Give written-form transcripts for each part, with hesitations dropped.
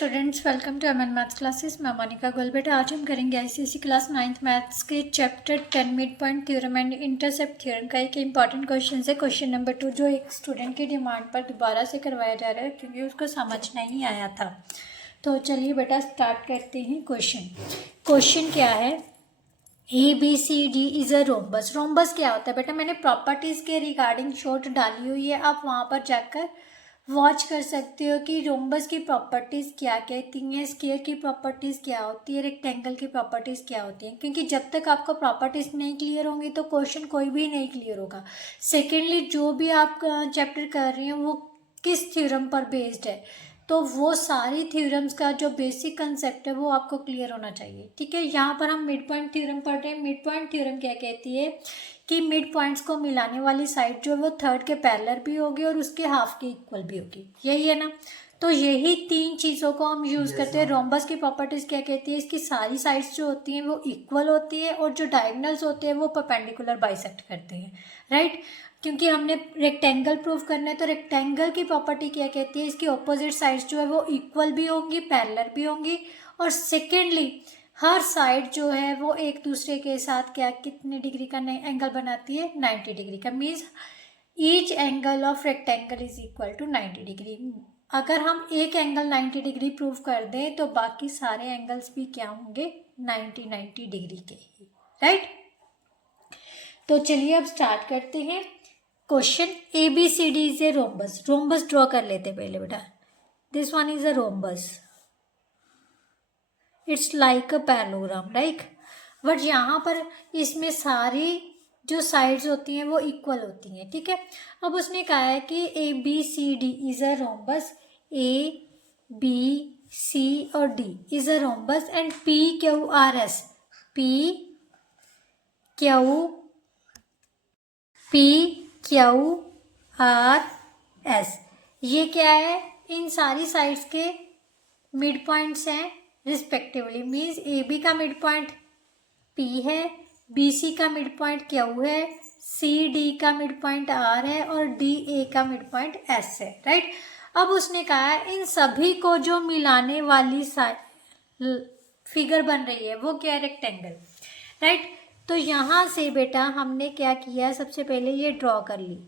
Students, welcome to MN maths classes. मैं मोनिका गोयल। बेटा आज हम करेंगे आईसीएसई क्लास 9th मैथ्स के chapter 10 mid point theorem and intercept theorem का एक इंपॉर्टेंट क्वेश्चन है, क्वेश्चन नंबर 2, जो एक स्टूडेंट की डिमांड पर दोबारा से करवाया जा रहा है क्योंकि उसको समझ नहीं आया था। तो चलिए बेटा स्टार्ट करते हैं। क्वेश्चन क्या है? ABCD is a rhombus. Rhombus क्या होता है बेटा? मैंने प्रॉपर्टीज़ के रिगार्डिंग शॉर्ट डाली हुई है, आप वहाँ पर जाकर वॉच कर सकते हो कि रोम्बस की प्रॉपर्टीज़ क्या कहती हैं, स्क्वायर की प्रॉपर्टीज़ क्या होती है, रेक्टेंगल की प्रॉपर्टीज़ क्या होती हैं। क्योंकि जब तक आपको प्रॉपर्टीज़ नहीं क्लियर होंगी तो क्वेश्चन कोई भी नहीं क्लियर होगा। सेकेंडली, जो भी आप चैप्टर कर रही हैं वो किस थ्योरम पर बेस्ड है, तो वो सारी थ्योरम्स का जो बेसिक कंसेप्ट है वो आपको क्लियर होना चाहिए। ठीक है, यहाँ पर हम मिड पॉइंट थ्योरम पढ़ रहे हैं। मिड पॉइंट थ्योरम क्या कहती है कि मिड पॉइंट्स को मिलाने वाली साइड जो है वो थर्ड के पैरेलल भी होगी और उसके हाफ के इक्वल भी होगी। यही है ना? तो यही तीन चीज़ों को हम यूज़ करते हैं। रोम्बस की प्रॉपर्टीज़ क्या कहती है? इसकी सारी साइड्स जो होती हैं वो इक्वल होती है और जो डायगोनल्स होते हैं वो परपेंडिकुलर बाइसेक्ट करते हैं। राइट? क्योंकि हमने रेक्टेंगल प्रूव करना है तो रेक्टेंगल की प्रॉपर्टी क्या कहती है? इसकी ऑपोजिट साइड्स जो है वो इक्वल भी होंगी, पैरेलल भी होंगी, और सेकेंडली हर साइड जो है वो एक दूसरे के साथ क्या कितने डिग्री का एंगल बनाती है? 90 डिग्री का। Means each angle of rectangle is equal to 90 degree. अगर हम एक एंगल 90 डिग्री प्रूव कर दें तो बाकी सारे एंगल्स भी क्या होंगे? 90 डिग्री के ही। राइट? तो चलिए अब स्टार्ट करते हैं। Question ABCD is a rhombus. Rhombus draw कर लेते पहले बेटा। This one is a rhombus, it's like a parallelogram, right? But यहाँ पर इसमें सारी जो साइड्स होती हैं वो इक्वल होती हैं। ठीक है, अब उसने कहा है कि ABCD is a rhombus, ABC और D is a rhombus and PQRS, PQRS ये क्या है? इन सारी साइड्स के मिड पॉइंट्स हैं रिस्पेक्टिवली। मीन्स AB का मिड पॉइंट P है, BC का मिड पॉइंट Q है, CD का मिड पॉइंट R है और DA का मिड पॉइंट S है। राइट? अब उसने कहा है इन सभी को जो मिलाने वाली फिगर बन रही है वो क्या है? रेक्टेंगल। राइट? तो यहाँ से बेटा हमने क्या किया? सबसे पहले ये ड्रॉ कर ली।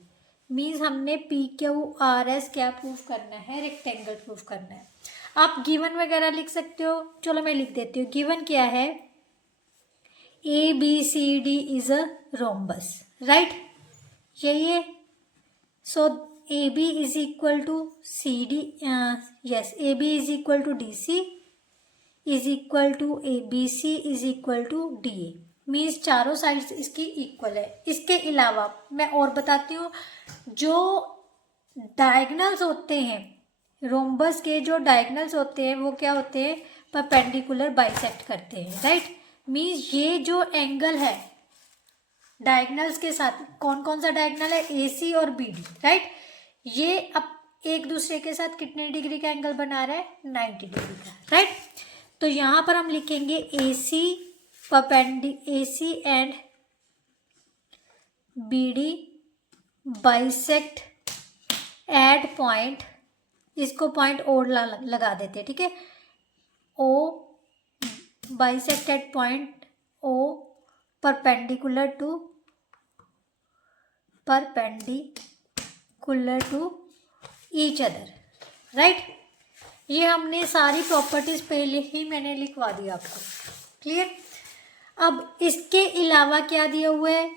मीन्स हमने PQRS क्या प्रूव करना है? रेक्टेंगल प्रूव करना है। आप गिवन वगैरह लिख सकते हो, चलो मैं लिख देती हूँ। गिवन क्या है? ABCD is a rhombus, right? यही है। So AB is equal to CD, yes, AB is equal to DC is equal to ABC is equal to DA। Means चारों साइड्स इसकी इक्वल है। इसके अलावा मैं और बताती हूँ, जो डायगोनल्स होते हैं रोम्बस के, जो डायगोनल्स होते हैं वो क्या होते हैं? परपेंडिकुलर बाइसेक्ट करते हैं। राइट? मीन्स ये जो एंगल है डायगोनल्स के साथ, कौन कौन सा डायगोनल है? AC और BD। राइट? ये अब एक दूसरे के साथ कितने डिग्री का एंगल बना रहा है? 90 डिग्री का। राइट? तो यहाँ पर हम लिखेंगे AC and BD bisect at point, इसको पॉइंट और लगा देते हैं। ठीक है, O bisect at point O perpendicular to each other. Right? ये हमने सारी प्रॉपर्टीज पहले ही मैंने लिखवा दिया आपको। क्लियर? अब इसके अलावा क्या दिया हुआ है?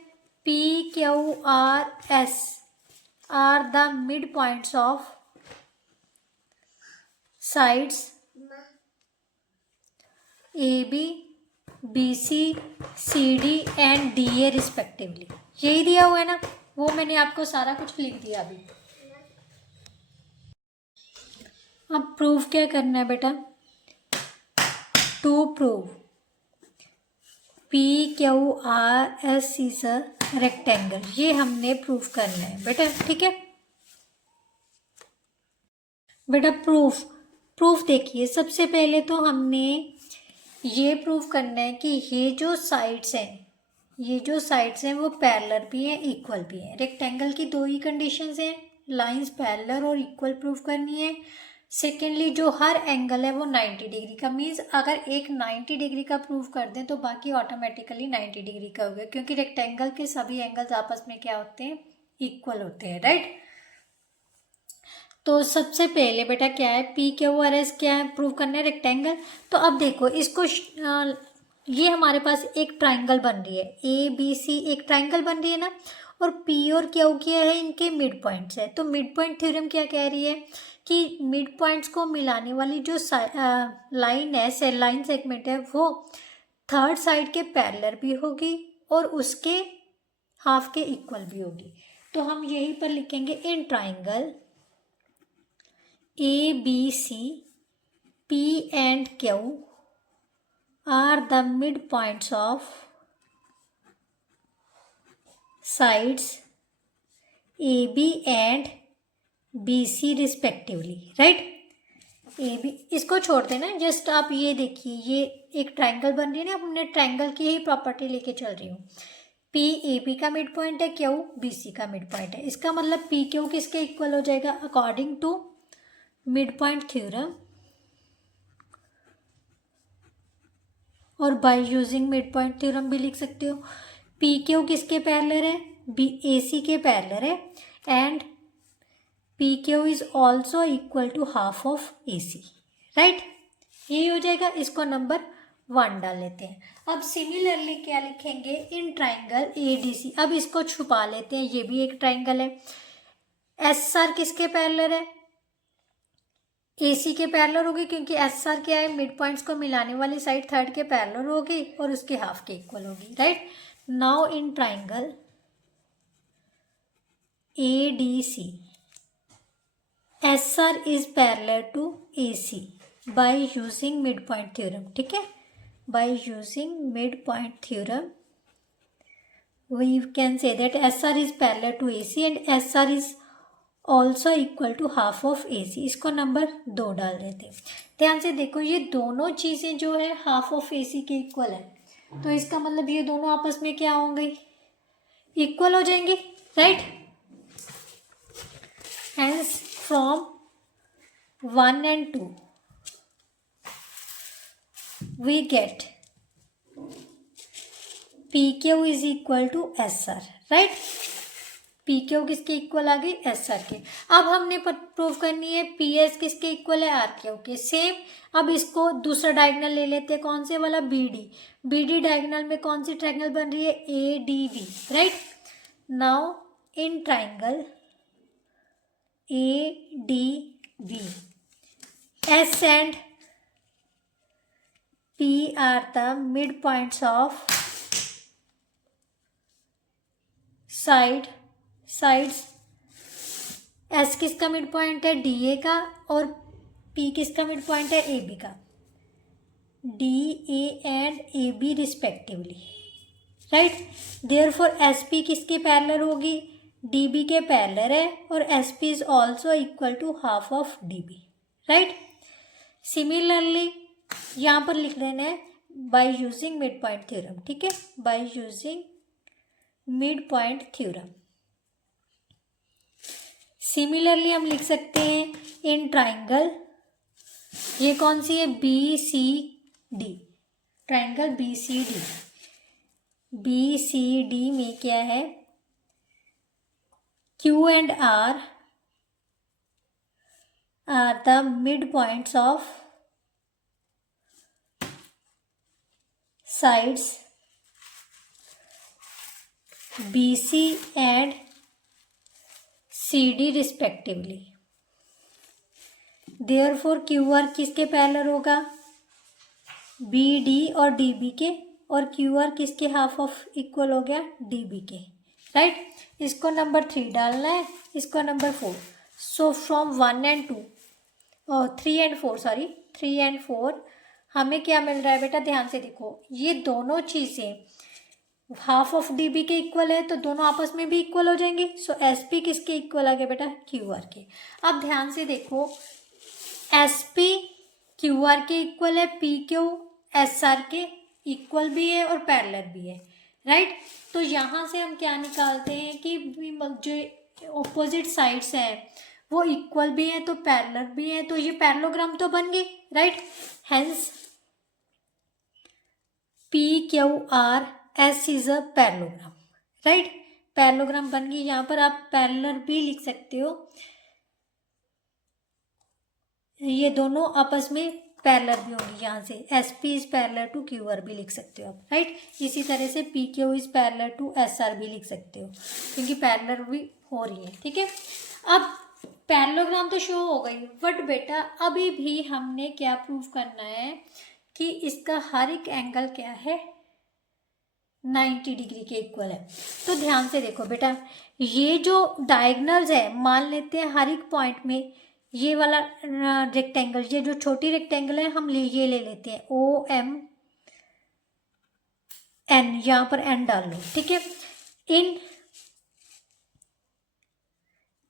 PQRS are the mid points of sides AB, BC, CD and DA respectively. यही दिया हुआ है ना? वो मैंने आपको सारा कुछ लिख दिया अभी। अब प्रूव क्या करना है बेटा? To prove PQRS is a rectangle, ये हमने प्रूव करना है बेटा। ठीक है बेटा, प्रूफ देखिए। सबसे पहले तो हमने ये प्रूव करना है कि ये जो साइड्स हैं वो पैरेलल भी हैं, इक्वल भी हैं। रेक्टेंगल की दो ही कंडीशंस हैं, लाइंस पैरेलल और इक्वल प्रूव करनी है। सेकेंडली जो हर एंगल है वो 90 डिग्री का, मीन्स अगर एक 90 डिग्री का प्रूव कर दें तो बाकी ऑटोमेटिकली 90 डिग्री का हो गया, क्योंकि रेक्टेंगल के सभी एंगल्स आपस में क्या होते हैं, इक्वल होते हैं, राइट। तो सबसे पहले बेटा क्या है, पी क्यू आर एस क्या है, प्रूव करना है रेक्टेंगल। तो अब देखो इसको ये हमारे पास एक ट्राइंगल बन रही है, ए बी सी एक ट्राइंगल बन रही है ना, और पी और क्यू क्या है, इनके मिड पॉइंट्स है। तो मिड पॉइंट थ्योरम क्या कह रही है कि मिड पॉइंट्स को मिलाने वाली जो लाइन है, सेल लाइन सेगमेंट है, वो थर्ड साइड के पैरेलल भी होगी और उसके हाफ के इक्वल भी होगी। तो हम यहीं पर लिखेंगे in triangle A B C P and Q are the midpoints of sides AB and BC respectively, right। AB इसको छोड़ देना, जस्ट आप ये देखिए ये एक ट्राइंगल बन रही है ना, हमने ट्राइंगल की ही प्रॉपर्टी लेके चल रही हूँ। P AB का मिड पॉइंट है, Q BC का मिड पॉइंट है, इसका मतलब P Q किसके इक्वल हो जाएगा, according to mid point theorem और by using mid point theorem भी लिख सकते हो। पी क्यू किसके पैरेलल है, बी ए सी के पैरेलल है, and P Q is also equal to half of A C, right. यही हो जाएगा, इसको नंबर 1 डाल लेते हैं। अब सिमिलरली क्या लिखेंगे, इन ट्राइंगल ए डी सी। अब इसको छुपा लेते हैं, ये भी एक ट्राइंगल है। एस आर किसके पैरेलल है, ए सी के पैरेलल होगी, क्योंकि एस आर क्या है, मिड पॉइंट्स को मिलाने वाली साइड थर्ड के पैरेलल होगी और उसके हाफ के इक्वल होगी, right. Now in triangle A D C S R is parallel to A C by using mid point theorem, ठीक है। By using mid point theorem we can say that S R is parallel to A C and S R is also equal to half of A C. इसको number 2 डाल देते हैं। ध्यान से देखो ये दोनों चीज़ें जो है हाफ ऑफ ए सी के इक्वल है, तो इसका मतलब ये दोनों आपस में क्या होंगे, इक्वल हो जाएंगे, right. Hence from 1 and 2 we get P Q is equal to S R, right. P Q किसके इक्वल आ गई, एस आर के। अब हमने प्रूव करनी है पी एस किसके इक्वल है, आर क्यू के, सेम। अब इसको दूसरा डायगोनल ले लेते हैं, कौन से वाला, B D. B D diagonal में कौन सी ट्रायंगल बन रही है, A D B, right. Now in triangle A D B S and P R the mid points of sides. S किसका मिड पॉइंट है, डी ए का, और पी किसका मिड पॉइंट है, ए बी का। D A and A B respectively, right. Therefore S P किसके parallel होगी, D B के पैरेलल है, और S P is also equal to half of D B, right. Similarly यहाँ पर लिख लेना है by using mid point theorem, ठीक है, by using mid point theorem. Similarly हम लिख सकते हैं इन ट्राइंगल, ये कौन सी है, B C D, triangle B C D. B C D में क्या है, Q and R the mid points of sides B C and C D respectively. Therefore Q R किसके पैरेलल होगा, बी डी और डी बी के, और Q R किसके half of equal हो गया, डी बी के, राइट। इसको नंबर 3 डालना है, इसको नंबर 4। सो फ्रॉम 1 and 2 और 3 and 4 सॉरी 3 and 4 हमें क्या मिल रहा है बेटा, ध्यान से देखो ये दोनों चीज़ें हाफ ऑफ डी बी के इक्वल है, तो दोनों आपस में भी इक्वल हो जाएंगे। सो एस पी किसके इक्वल आ गया बेटा, क्यू आर के। अब ध्यान से देखो एस पी क्यू आर के इक्वल है, पी क्यू एस आर के इक्वल भी है और पैरेलल भी है, राइट। तो यहाँ से हम क्या निकालते हैं कि जो ऑपोजिट साइड्स हैं वो इक्वल भी है तो पैरेलल भी है, तो ये पैरेललोग्राम तो बन गए, right. Hence PQRS is a parallelogram, right. Parallelogram बन गई। यहाँ पर आप पैरेलल भी लिख सकते हो, ये दोनों आपस में पैरेलल भी होंगी। यहाँ से SP is parallel to QR भी लिख सकते हो आप, राइट। इसी तरह से PQ is parallel to SR भी लिख सकते हो, क्योंकि पैरेलल भी हो रही है, ठीक है। अब पैरेललोग्राम तो शो हो गई, बट बेटा अभी भी हमने क्या प्रूव करना है कि इसका हर एक एंगल क्या है, 90 डिग्री के इक्वल है। तो ध्यान से देखो बेटा, ये जो डायगोनल्स है, मान लेते हैं हर एक पॉइंट में ये वाला रेक्टेंगल, ये जो छोटी रेक्टेंगल है हम ये ले लेते हैं OMN, यहाँ पर N डाल लो, ठीक है।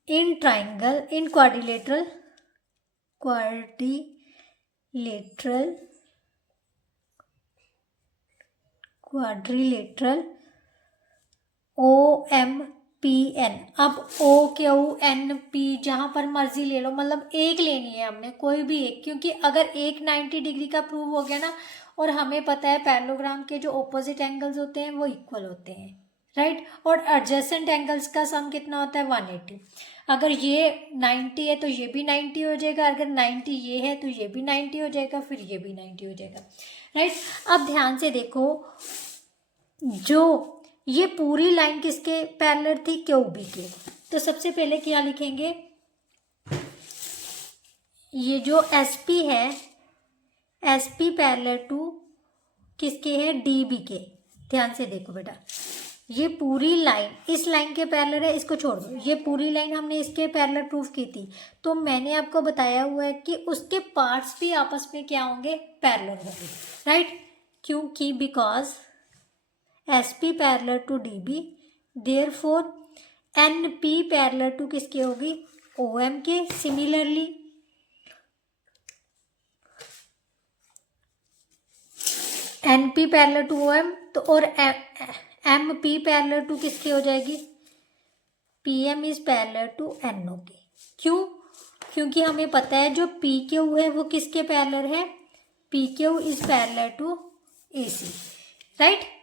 In triangle, in quadrilateral OMPN। अब OQNP जहाँ पर मर्जी ले लो, मतलब एक लेनी है हमने, कोई भी एक, क्योंकि अगर एक 90 डिग्री का प्रूव हो गया ना, और हमें पता है पैरेललोग्राम के जो ऑपोजिट एंगल्स होते हैं वो इक्वल होते हैं, राइट। और एडजेसेंट एंगल्स का सम कितना होता है, 180। अगर ये 90 है तो ये भी 90 हो जाएगा, अगर 90 ये है तो ये भी 90 हो जाएगा, फिर ये भी 90 हो जाएगा, राइट। अब ध्यान से देखो, जो ये पूरी लाइन किसके पैरेलल थी, QB के। तो सबसे पहले क्या लिखेंगे, ये जो SP है, SP पैरेलल टू किसके है, DB के। ध्यान से देखो बेटा, ये पूरी लाइन इस लाइन के पैरेलल है, इसको छोड़ दो, ये पूरी लाइन हमने इसके पैरेलल प्रूफ की थी, तो मैंने आपको बताया हुआ है कि उसके पार्ट्स भी आपस में क्या होंगे, पैरेलल होंगे, राइट। क्योंकि because SP parallel to DB, therefore NP parallel to किसके होगी, OM के। Similarly NP parallel to OM, तो और MP पैरेलल टू किसके हो जाएगी, PM is parallel to NO के। क्यों, क्योंकि हमें पता है जो PQ है वो किसके पैरेलल है, PQ is parallel to AC, right.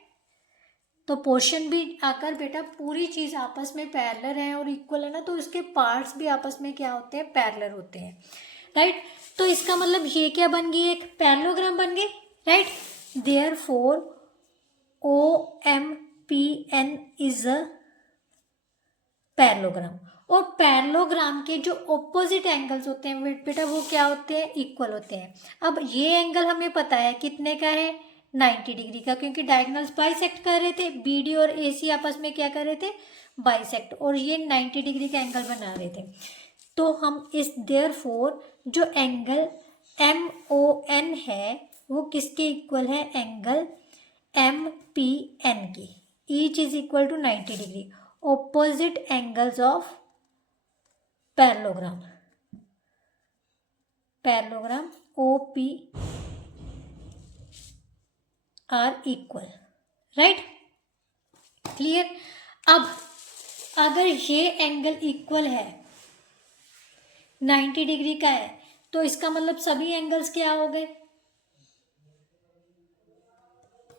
तो पोर्शन भी अगर बेटा पूरी चीज़ आपस में पैरेलल है और इक्वल है ना, तो इसके पार्ट्स भी आपस में क्या होते हैं, पैरेलल होते हैं, राइट। तो इसका मतलब ये क्या बन गई, एक पैरेललोग्राम बन गई, right. Therefore OMPN is a parallelogram. और पैरेललोग्राम के जो ऑपोजिट एंगल्स होते हैं बेटा वो क्या होते हैं, इक्वल होते हैं। अब ये एंगल हमें पता है कितने का है, 90 डिग्री का, क्योंकि डायगोनल्स बाइसेक्ट कर रहे थे, BD और AC आपस में क्या कर रहे थे, बाइसेक्ट, और ये 90 डिग्री का एंगल बना रहे थे। तो हम इस देयरफॉर जो एंगल MON है वो किसके इक्वल है, एंगल MPN की। Each is equal to 90 degree, opposite angles of parallelogram OP are equal, right, clear. अब अगर ये एंगल इक्वल है, 90 डिग्री का है, तो इसका मतलब सभी एंगल्स क्या हो गए,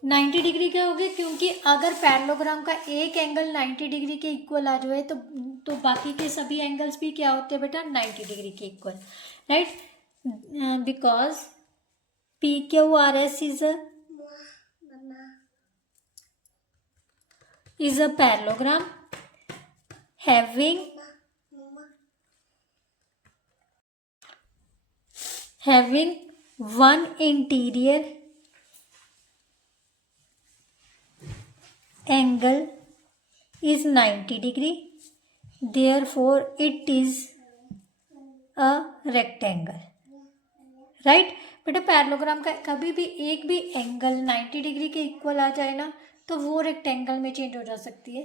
90 डिग्री के हो गए। क्योंकि अगर पैरेललोग्राम का एक एंगल 90 डिग्री के इक्वल आ जाए तो बाकी के सभी एंगल्स भी क्या होते हैं बेटा, 90 डिग्री के equal, right. Because PQRS is a parallelogram having one interior angle is 90 degree, therefore it is a rectangle, right. बेटा पैरेललोग्राम का कभी भी एक भी एंगल 90 डिग्री के इक्वल आ जाए ना, तो वो रेक्टेंगल में चेंज हो जाती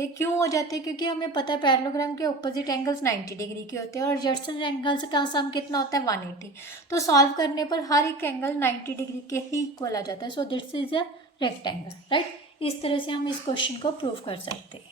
है। क्यों हो जाती है, क्योंकि हमें पता है पैरेललोग्राम के ऑपोजिट एंगल्स 90 डिग्री के होते हैं और एडजेसेंट एंगल्स का सम कितना होता है, 180। तो सॉल्व करने पर हर एक एंगल 90 डिग्री के ही इक्वल आ जाता है। So this is a rectangle, right. इस तरह से हम इस क्वेश्चन को प्रूव कर सकते हैं।